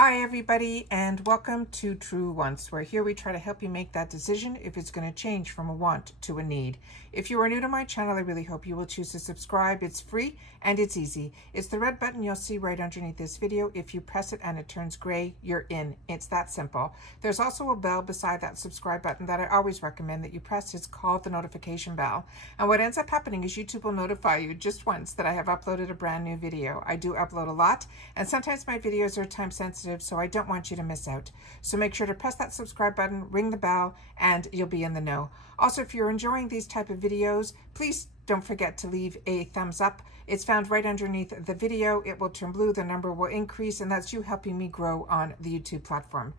Hi everybody, and welcome to True Wants, where here we try to help you make that decision if it's going to change from a want to a need. If you are new to my channel, I really hope you will choose to subscribe. It's free and it's easy. It's the red button you'll see right underneath this video. If you press it and it turns gray, you're in. It's that simple. There's also a bell beside that subscribe button that I always recommend that you press. It's called the notification bell. And what ends up happening is YouTube will notify you just once that I have uploaded a brand new video. I do upload a lot, and sometimes my videos are time sensitive, so I don't want you to miss out. So make sure to press that subscribe button, ring the bell, and you'll be in the know. Also, if you're enjoying these type of videos, please don't forget to leave a thumbs up. It's found right underneath the video. It will turn blue, the number will increase, and that's you helping me grow on the YouTube platform.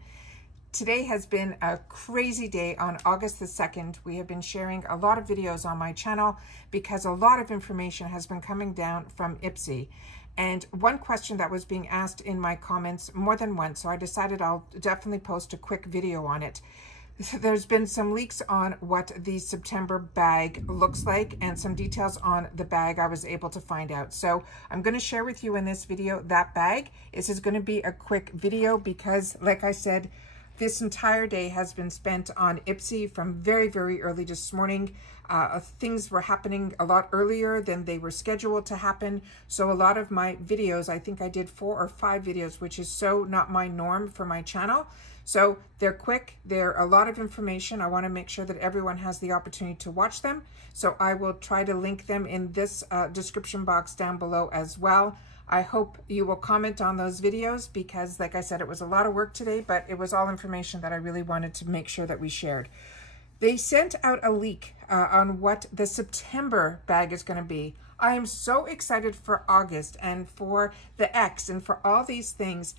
Today has been a crazy day. On August the 2nd, we have been sharing a lot of videos on my channel because a lot of information has been coming down from IPSY. And one question that was being asked in my comments more than once, so I decided I'll definitely post a quick video on it. There's been some leaks on what the September bag looks like and some details on the bag I was able to find out. So I'm going to share with you in this video that bag. This is going to be a quick video because, like I said, this entire day has been spent on IPSY from very, very early this morning. Things were happening a lot earlier than they were scheduled to happen. So a lot of my videos, I think I did 4 or 5 videos, which is so not my norm for my channel. So they're quick, they're a lot of information. I want to make sure that everyone has the opportunity to watch them. So I will try to link them in this description box down below as well. I hope you will comment on those videos because, like I said, it was a lot of work today, but it was all information that I really wanted to make sure that we shared. They sent out a leak on what the September bag is going to be. I am so excited for August and for the X and for all these things.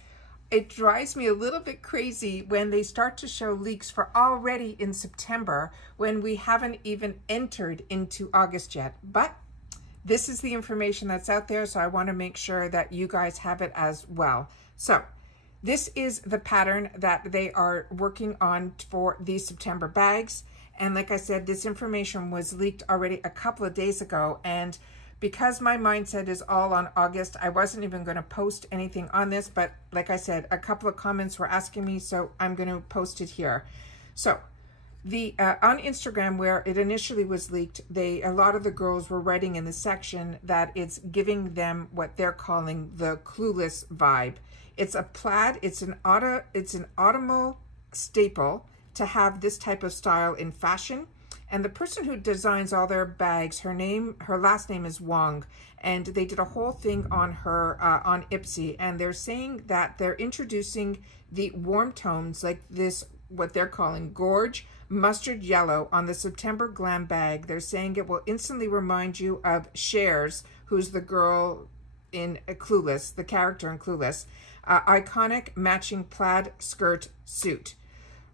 It drives me a little bit crazy when they start to show leaks for already in September when we haven't even entered into August yet. But this is the information that's out there, so I want to make sure that you guys have it as well. So this is the pattern that they are working on for these September bags. And like I said, this information was leaked already a couple of days ago. And because my mindset is all on August, I wasn't even going to post anything on this. But like I said, a couple of comments were asking me, so I'm going to post it here. So the on Instagram, where it initially was leaked, a lot of the girls were writing in the section that it's giving them what they're calling the Clueless Vibe. It's a plaid. It's an autumnal staple to have this type of style in fashion. And the person who designs all their bags, her last name is Wong, and they did a whole thing on her on IPSY, and they're saying that they're introducing the warm tones like this, what they're calling gorge mustard yellow, on the September Glam Bag. They're saying it will instantly remind you of Cher's, who's the girl in Clueless, the character in Clueless, iconic matching plaid skirt suit.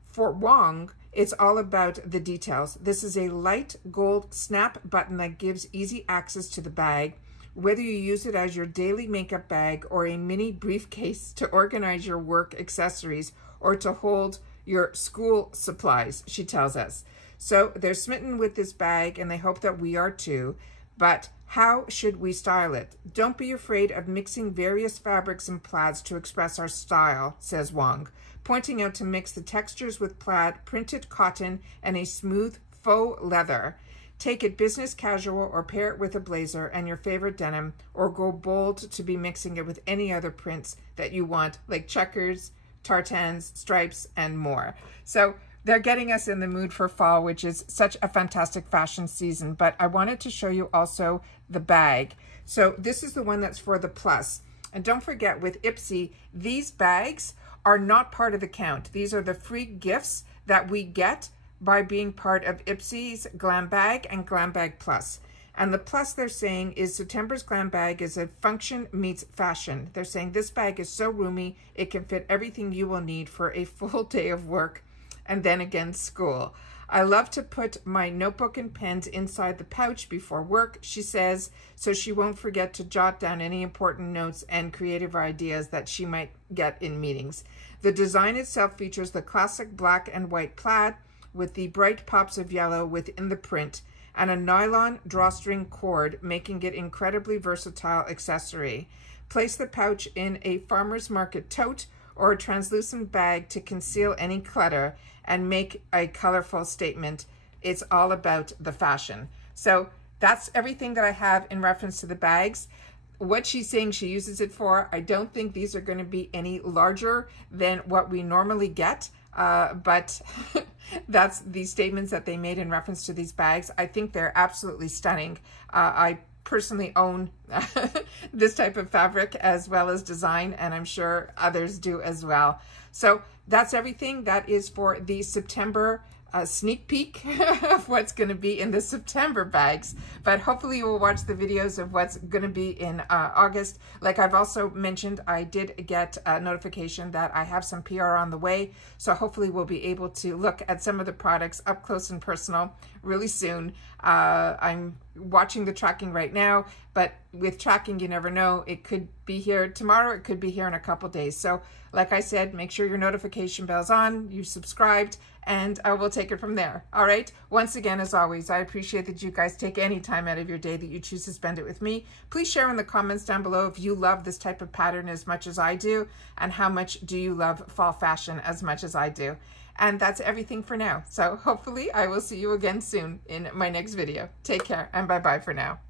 For Wong, it's all about the details. This is a light gold snap button that gives easy access to the bag, whether you use it as your daily makeup bag or a mini briefcase to organize your work accessories or to hold your school supplies, she tells us. So they're smitten with this bag and they hope that we are too. But how should we style it? Don't be afraid of mixing various fabrics and plaids to express our style, says Wong, pointing out to mix the textures with plaid, printed cotton, and a smooth faux leather. Take it business casual or pair it with a blazer and your favorite denim, or go bold to be mixing it with any other prints that you want, like checkers, tartans, stripes, and more. So they're getting us in the mood for fall, which is such a fantastic fashion season. But I wanted to show you also the bag. So this is the one that's for the plus. And don't forget, with IPSY, these bags are not part of the count. These are the free gifts that we get by being part of IPSY's Glam Bag and Glam Bag Plus. And the plus they're saying is September's Glam Bag is a function meets fashion. They're saying this bag is so roomy, it can fit everything you will need for a full day of work and then again school. I love to put my notebook and pens inside the pouch before work, she says, so she won't forget to jot down any important notes and creative ideas that she might get in meetings. The design itself features the classic black and white plaid with the bright pops of yellow within the print and a nylon drawstring cord, making it incredibly versatile accessory. Place the pouch in a farmer's market tote or a translucent bag to conceal any clutter and make a colorful statement. It's all about the fashion. So that's everything that I have in reference to the bags. What she's saying she uses it for, I don't think these are going to be any larger than what we normally get, but that's the statements that they made in reference to these bags. I think they're absolutely stunning. I personally own this type of fabric as well as design, and I'm sure others do as well. So that's everything. That is for the September sneak peek of what's going to be in the September bags, but hopefully you will watch the videos of what's going to be in August. Like I've also mentioned, I did get a notification that I have some PR on the way, so hopefully we'll be able to look at some of the products up close and personal really soon. I'm watching the tracking right now, but with tracking you never know, it could be here tomorrow, it could be here in a couple days. So like I said, make sure your notification bell's on, you subscribed, and we'll take it from there. All right. Once again, as always, I appreciate that you guys take any time out of your day that you choose to spend it with me. Please share in the comments down below if you love this type of pattern as much as I do, and how much do you love fall fashion as much as I do. And that's everything for now. So hopefully I will see you again soon in my next video. Take care and bye-bye for now.